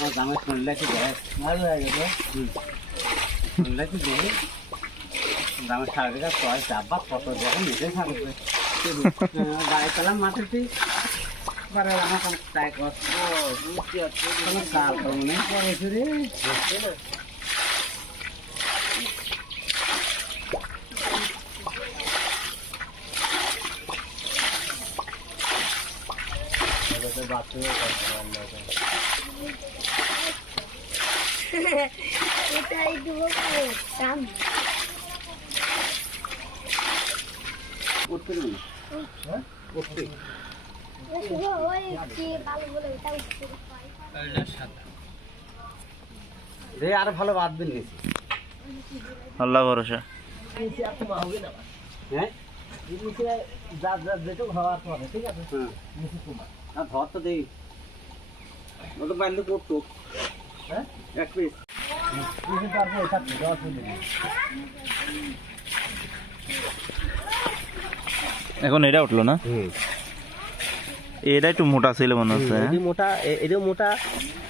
আমার জামা শুনলে কি দেয় ভালো হয়ে গেছে শুনলে কি দেবে জামা সারা টাকা পয়সা আব্বা কত দেখেন নিজে থাকবে গাড়ি চালাম মাঠেতে এবারে আমার কোনো ট্রাই করছে কোনো কাল মনে করেছে রে এটাই দেবো দাম উঠতে দেবে হ্যাঁ উঠতে ওই যে ভালো বলে ওটা উঠতে রে আর ভালো বাঁধবেন নিছি আল্লাহ ভরসা হ্যাঁ যা যা যেটুকু হওয়ার পরে ঠিক আছে হ্যাঁ না ধর তো দেই ওটা বাইলে করতো হ্যাঁ এক পিস তারপরে থাকবে দেওয়া চলে এখন এটা উঠলো না এটা একটু মোটা ছিল মনে হচ্ছে হ্যাঁ? মোটা এটাও মোটা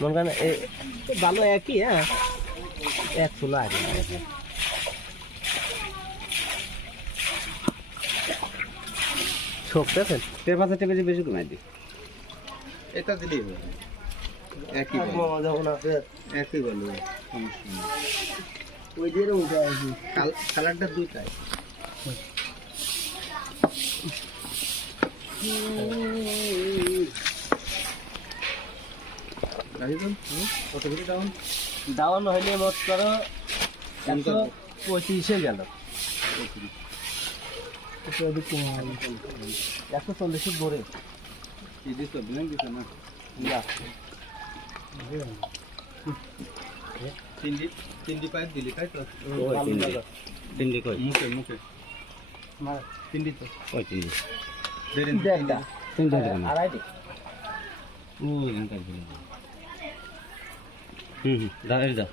মনে করেন ভালো একই হ্যাঁ এক চুলা আর শোকতেছেন তের পাশে টেপেছে বেশি কমাই দি এটা দিলেই হবে একই যখন আছে একই বলবো সমস্যা নেই ওই দিয়ে উঠে আসি কালারটা দুইটাই কত করে ডাউন ডাউন হইলে মোট করো 125 গেল 140 ভরে দিদি তো ব্ল্যাঙ্ক দিছে না তিনটি পাইপ দিলি তাই তো তিনটি কই মুখে মুখে তিনটি তো ওই তিনটি দেড়টা তিনটি দেন আড়াইটি ও এখানকার দিন দাঁড়িয়ে দাও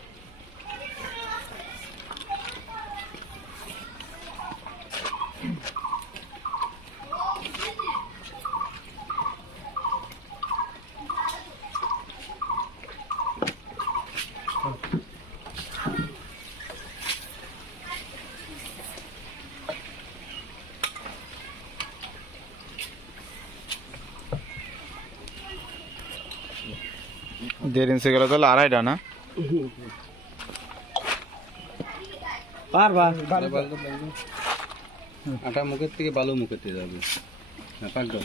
দেড় ইঞ্চি গেলে তাহলে আড়াইটা না পারবা আটা মুখের থেকে বালু মুখের থেকে যাবে হ্যাঁ পাক দাও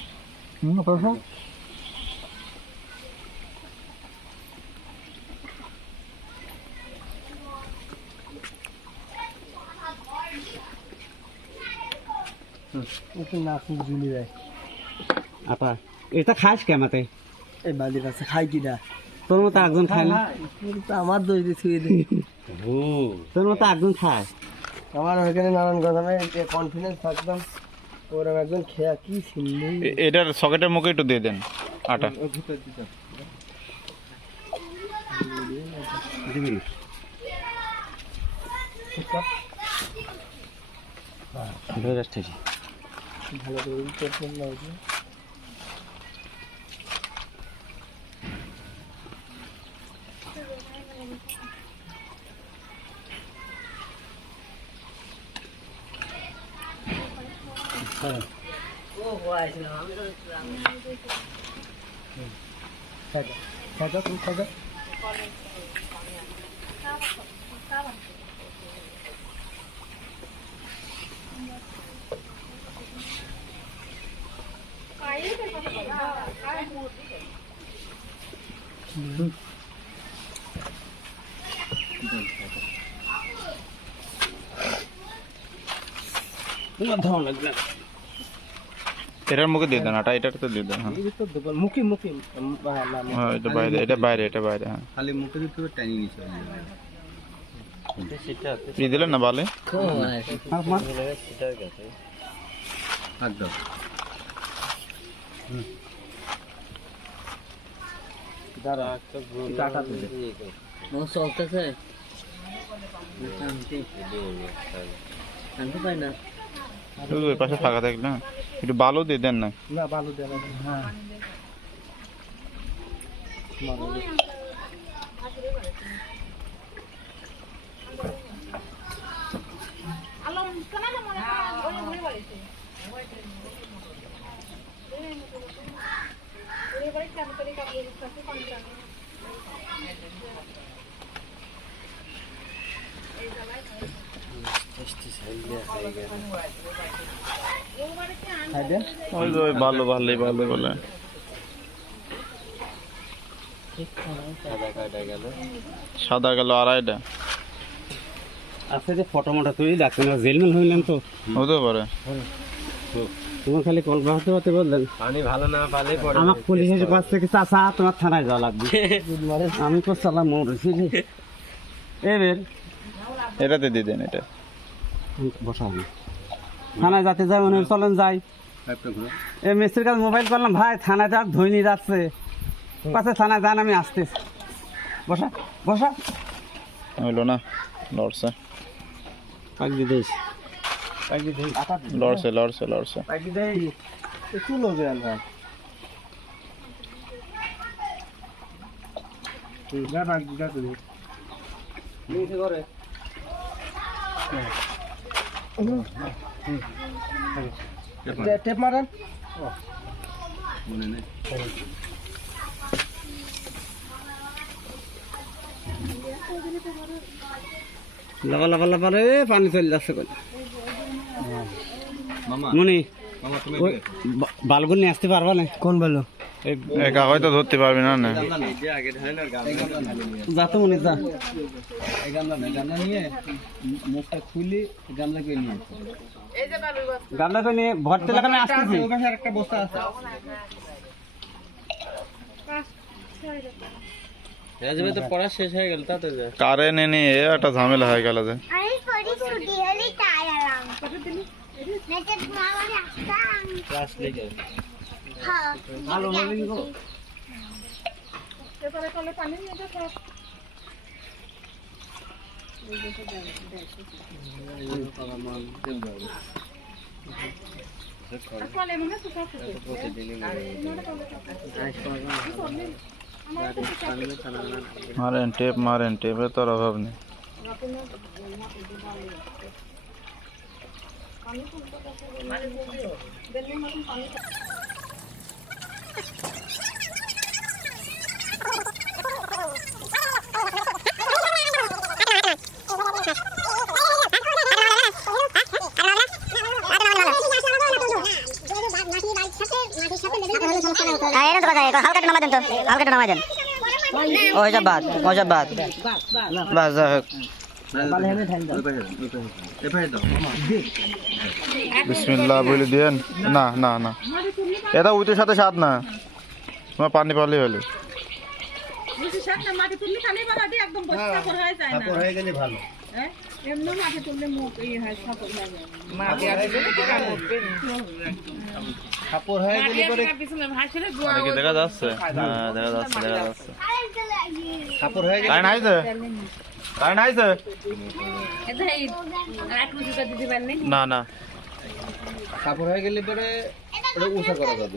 না খুব জুলি যায় আপা এটা খাস কেমাতে এই বালির কাছে খাই কি না তোর মতো একজন খায় না আমার দই দিয়ে ছুঁয়ে দিই ও তোর মতো একজন খায় আমার ওইখানে নানান কথা কনফিডেন্স থাকতাম ওরকম একজন খেয়া কি ছিলি এটার সকেটের মুখে একটু দিয়ে দেন আটা দিবি ধরে যাচ্ছে ভালো করে করছেন না ওই যে। খাজা খাজা তুমি খাজা এটার মুখে দিয়ে দেন আটা এটার তো দিয়ে দেন হ্যাঁ মুখে মুখে হ্যাঁ এটা বাইরে এটা বাইরে হ্যাঁ খালি মুখে দিতে হবে টানি নিচে ই দিলেন না বালে পাক দাও টাকা দিলে চলতেছে আনতে পাই না ওই পাশে ফাঁকা থাকলে না একটু বালু দিয়ে দেন না না ভালো দেন হ্যাঁ ওই যে ওই ভালো ভালোই ভালো বলে সাদা গেল আড়াইটা আচ্ছা যে ফটো মোটা তুই ডাকছেন জেলমেল হইলেন তো হতে পারে তোমার খালি কলকা হতে হতে বললেন পানি ভালো না পালে পড়ে আমার পুলিশের কাছ থেকে চাচা তোমার থানায় যাওয়া লাগবে আমি তো চালা মরেছি এবার এটাতে দিয়ে দেন এটা বসা হবে থানায় যাতে যাই মনে হয় চলেন যাই এই মিস্ত্রির কাছে মোবাইল করলাম ভাই থানায় তো আর ধৈনি যাচ্ছে পাশে থানায় যান আমি আসতেছি বসা বসা হইলো না লড়ছে পাগলি দেশ লড়ছে লড়ছে লড়ছে পাগলি দেশ একটু লোকে ভাই টেপ মারেন মনে নেই লাগা লাগা লাগা রে পানি চলে যাচ্ছে কই মামা মনি মামা তুমি ওই বালগুলো নিয়ে আসতে পারবা না কোন বালু একা হয়তো ধরতে পারবি না না যা তো মনে যা এই গামলা নিয়ে মুখটা খুলি গামলা করে নিয়ে আসো গামলা করে নিয়ে ভরতে লাগানো আসতেছি ওই পাশে আরেকটা বস্তা আছে রাজবে তো পড়া শেষ হয়ে গেল তাতে যা কারেন্ট এনে একটা ঝামেলা হয়ে গেল যে আমি পড়ি ছুটি হলি তাই আলাম নেটে মামা আসতাম ক্লাস লেগে হ্যাঁ ভালো হবে গো এবারে কলে পানি নিয়ে যাও কলে মনে তো সব মারেন টেপের তোর অভাব নেই হালকা নামাই দেন ওই সব বাদ বাস যাই হোক বিসমিল্লাহ বলে দিয়েন না না না এটা উইতের সাথে স্বাদ না তোমার পানি পারলেই হলে হয়ে গেলে ভালো কাপড় হয়ে গেলে পরে দেখা যাচ্ছে হ্যাঁ দেখা যাচ্ছে কাপড় হয়ে গেলে কারেন্ট আইছে না না কাপড় হয়ে গেলে পরে ওটা উঁচা করা যাবে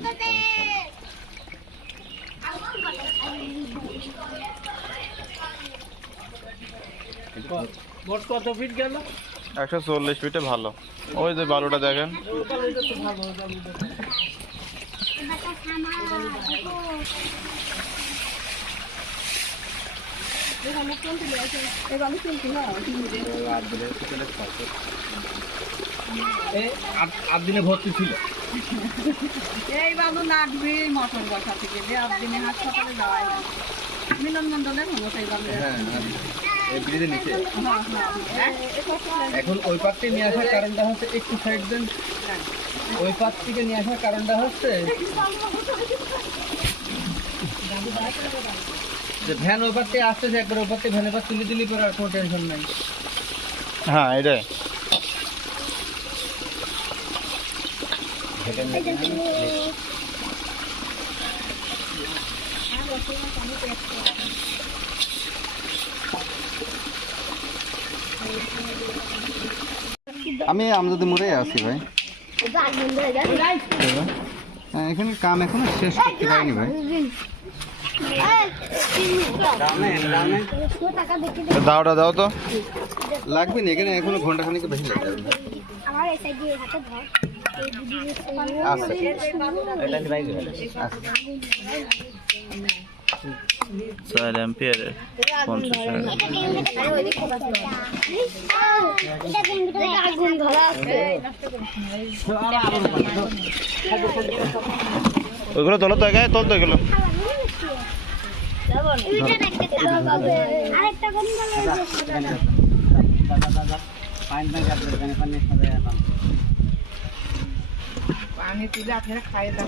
কত ফিট গেল 140 ফিটে ভালো ওই যে বালুটা দেখেন দিনে ভর্তি ছিল এই বাবু নাটবি মটর বসাতে গেলে আপদিনে হাসপাতালে যাওয়াই না মিলন মন্ডলের হলো সেই বাবু এই ব্রিজের নিচে এখন ওই পাশ থেকে নিয়ে আসার কারণটা হচ্ছে একটু সাইড দেন ওই পাশ থেকে নিয়ে আসার কারণটা হচ্ছে যে ভ্যান ওই পাশ থেকে আসতেছে একবার ওই পাশ থেকে ভ্যানের পাশ তুলে দিলি পরে আর কোনো টেনশন নাই হ্যাঁ এটাই আমি আমজাদি মোড়ে আছি ভাই এখানে কাম এখনো শেষ করতে পারিনি ভাই দাওটা দাও তো। লাগবে না এখানে এখনো ঘন্টা খানিক বেশি লাগবে। আমার এই সাইড দিয়ে হাতে ধর এই দিদি আচ্ছা এটা কি বাইক 4 অ্যাম্পিয়ারের 50 টাকা। এটা ভিতরে আগুন ধরা আছে ওইগুলো তোলো তো, গায়ে তোল তো এগুলো। আরেকটা কোন দাদা পানি পানি যাবে এখানে পানি খাবে এখন পানি তুলে আপনারা খাই দাও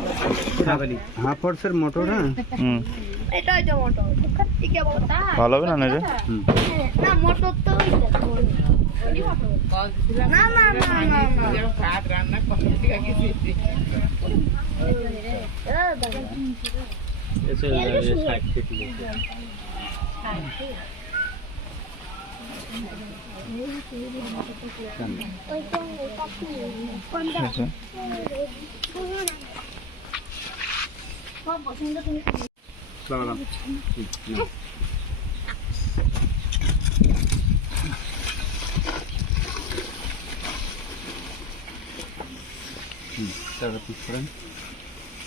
হাফ হর্সের মোটর। হ্যাঁ হুম, এটাই তো মোটর ওখান থেকে বলতা ভালো হবে না না রে? না মোটর তো না না না না ভাত রান্না করতে গেছি আচ্ছা। তারপর পিস করেন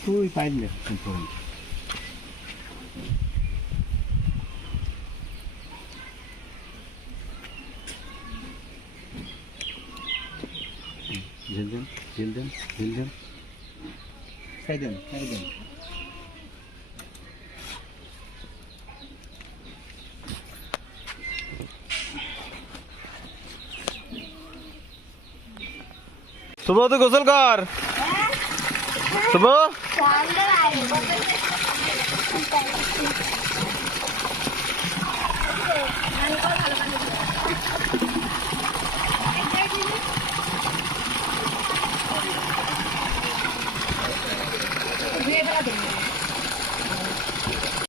তুই পাইলে করেন। ঝিল দেন ঝিল দেন ঝিল দেন খাই দেন খাই দেন। শুভ তুই গোসল কর। শুভ ভালো